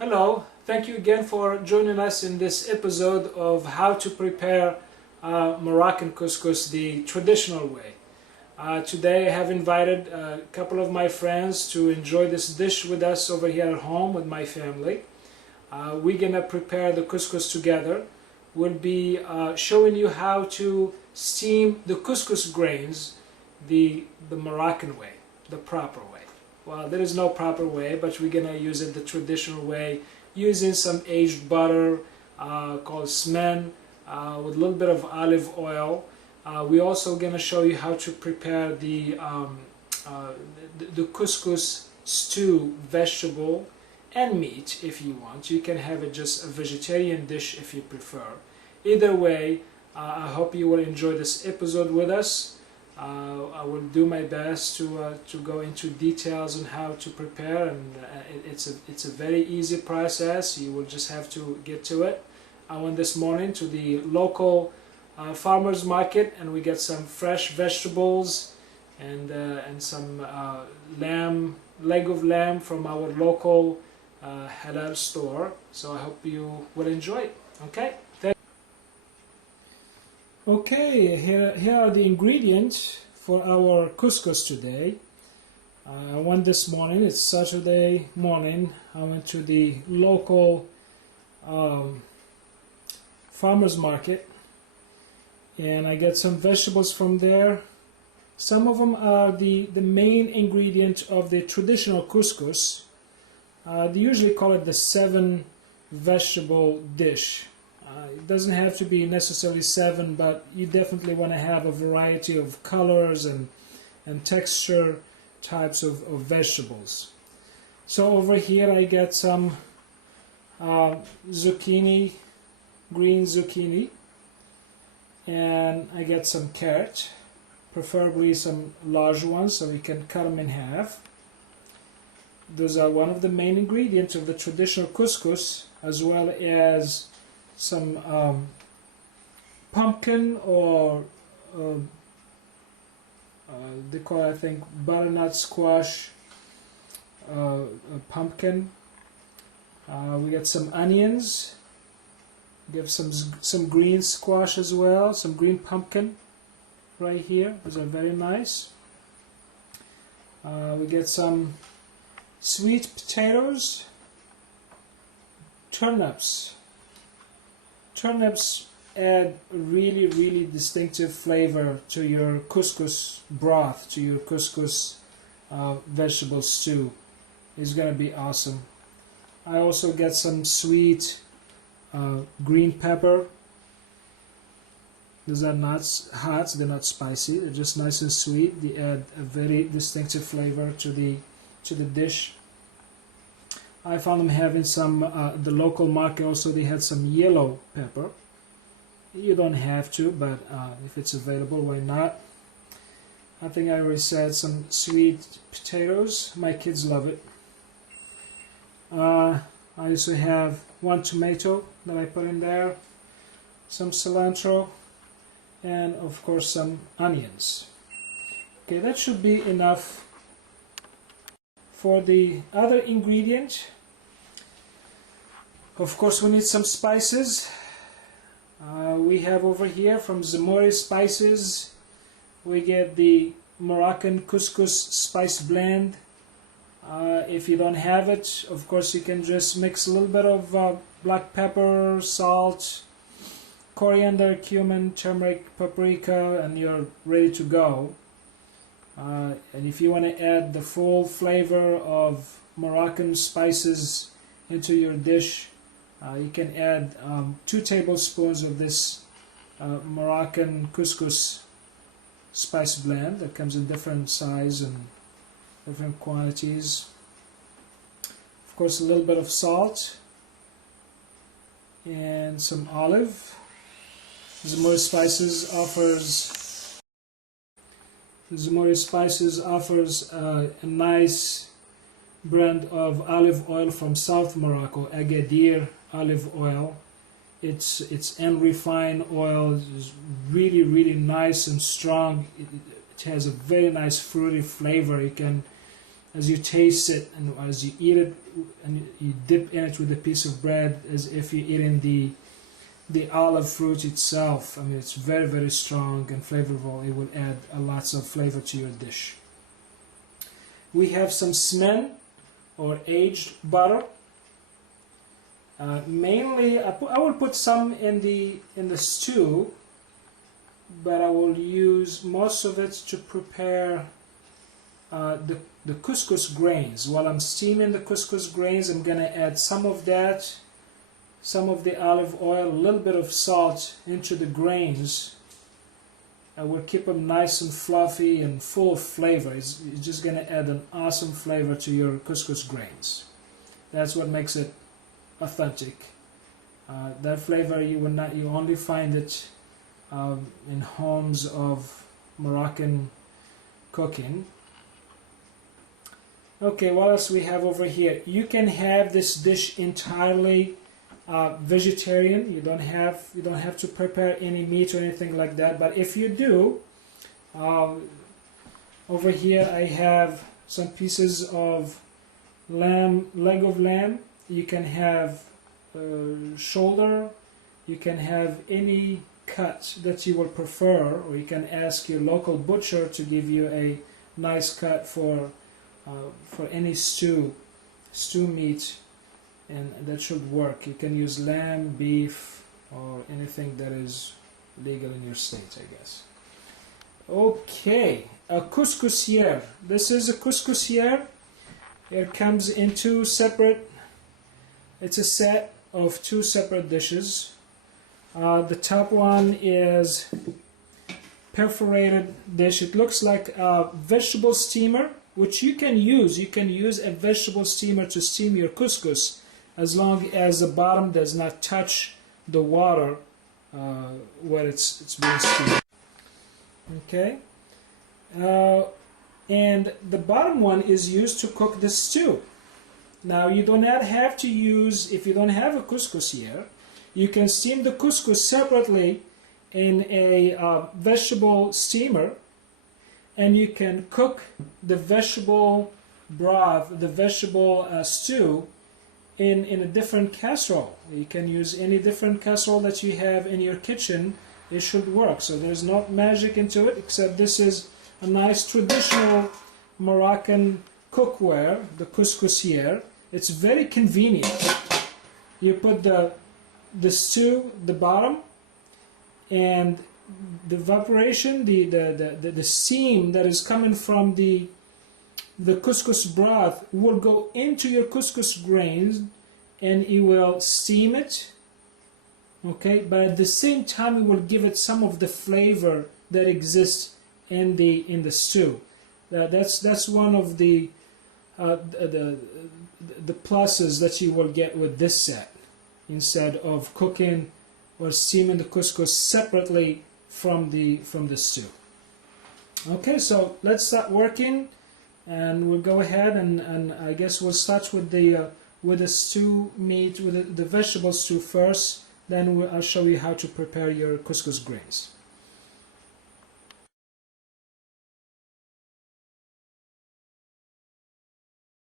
Hello, thank you again for joining us in this episode of how to prepare Moroccan couscous the traditional way. Today I have invited a couple of my friends to enjoy this dish with us over here at home with my family. We're gonna prepare the couscous together. We'll be showing you how to steam the couscous grains the Moroccan way, the proper way. Well, there is no proper way, but we're gonna use it the traditional way, using some aged butter called smen with a little bit of olive oil. We're also gonna show you how to prepare the couscous stew, vegetable and meat if you want. You can have it just a vegetarian dish if you prefer. Either way, I hope you will enjoy this episode with us. I will do my best to go into details on how to prepare, and it's a very easy process. You will just have to get to it. I went this morning to the local farmers market, and we get some fresh vegetables and some leg of lamb from our local halal store. So I hope you will enjoy it. Okay. Okay, here are the ingredients for our couscous today. I went this morning, it's Saturday morning, I went to the local farmers market and I get some vegetables from there. Some of them are the main ingredient of the traditional couscous. They usually call it the 7 vegetable dish. It doesn't have to be necessarily 7, but you definitely want to have a variety of colors and texture types of vegetables. So over here I get some zucchini, green zucchini, and I get some carrot, preferably some large ones so we can cut them in half. Those are one of the main ingredients of the traditional couscous, as well as some pumpkin, or they call it, I think, butternut squash, pumpkin. We got some onions. We have some green squash as well, some green pumpkin right here. Those are very nice. We get some sweet potatoes, turnips. Turnips add really distinctive flavor to your couscous broth, to your couscous vegetable stew. It's going to be awesome. I also get some sweet green pepper. These are not hot, they're not spicy, they're just nice and sweet. They add a very distinctive flavor to the dish. I found them having some, the local market also, they had some yellow pepper. You don't have to, but if it's available, why not? I think I already said some sweet potatoes. My kids love it. I also have 1 tomato that I put in there, some cilantro, and of course some onions. Okay, that should be enough. For the other ingredient, of course, we need some spices. We have over here from Zamori Spices, we get the Moroccan CousCous spice blend. If you don't have it, of course, you can just mix a little bit of black pepper, salt, coriander, cumin, turmeric, paprika, and you're ready to go. And if you want to add the full flavor of Moroccan spices into your dish, you can add 2 tablespoons of this Moroccan couscous spice blend that comes in different size and different quantities. Of course, a little bit of salt and some olive. Zamori Spices offers a nice brand of olive oil from South Morocco, Agadir olive oil. It's unrefined oil. It's really nice and strong. It has a very nice fruity flavor. You can as you taste it and as you eat it, and you dip in it with a piece of bread as if you're eating the olive fruit itself. I mean, it's very, very strong and flavorful. It will add lots of flavor to your dish. We have some smen or aged butter. Mainly, I will put some in the stew, but I will use most of it to prepare the couscous grains. While I'm steaming the couscous grains, I'm going to add some of that, some of the olive oil, a little bit of salt into the grains. I will keep them nice and fluffy and full of flavor. It's just going to add an awesome flavor to your couscous grains. That's what makes it authentic. That flavor you only find it in homes of Moroccan cooking. Okay, what else we have over here? You can have this dish entirely vegetarian. You don't have to prepare any meat or anything like that. But if you do, over here I have some pieces of lamb, leg of lamb. You can have shoulder. You can have any cut that you would prefer, or you can ask your local butcher to give you a nice cut for any stew meat, and that should work. You can use lamb, beef, or anything that is legal in your state, I guess. Okay, a couscousière. This is a couscousière. It comes in two separate. It's a set of two separate dishes. The top one is perforated dish. It looks like a vegetable steamer, which you can use. You can use a vegetable steamer to steam your couscous, as long as the bottom does not touch the water where it's being steamed. Okay, and the bottom one is used to cook the stew. Now you do not have to use, if you don't have a couscousière, you can steam the couscous separately in a vegetable steamer, and you can cook the vegetable broth, the vegetable stew in a different casserole. You can use any different casserole that you have in your kitchen. It should work. So there's no magic into it, except this is a nice traditional Moroccan cookware, the couscousière. It's very convenient. You put the stew, the bottom, and the evaporation, the steam that is coming from the couscous broth will go into your couscous grains, and it will steam it. Okay, but at the same time it will give it some of the flavor that exists in the stew. That's one of the pluses that you will get with this set, instead of cooking or steaming the couscous separately from the stew. Okay, so let's start working, and we'll go ahead and I guess we'll start with the stew meat, with the vegetable stew first. Then I'll show you how to prepare your couscous grains.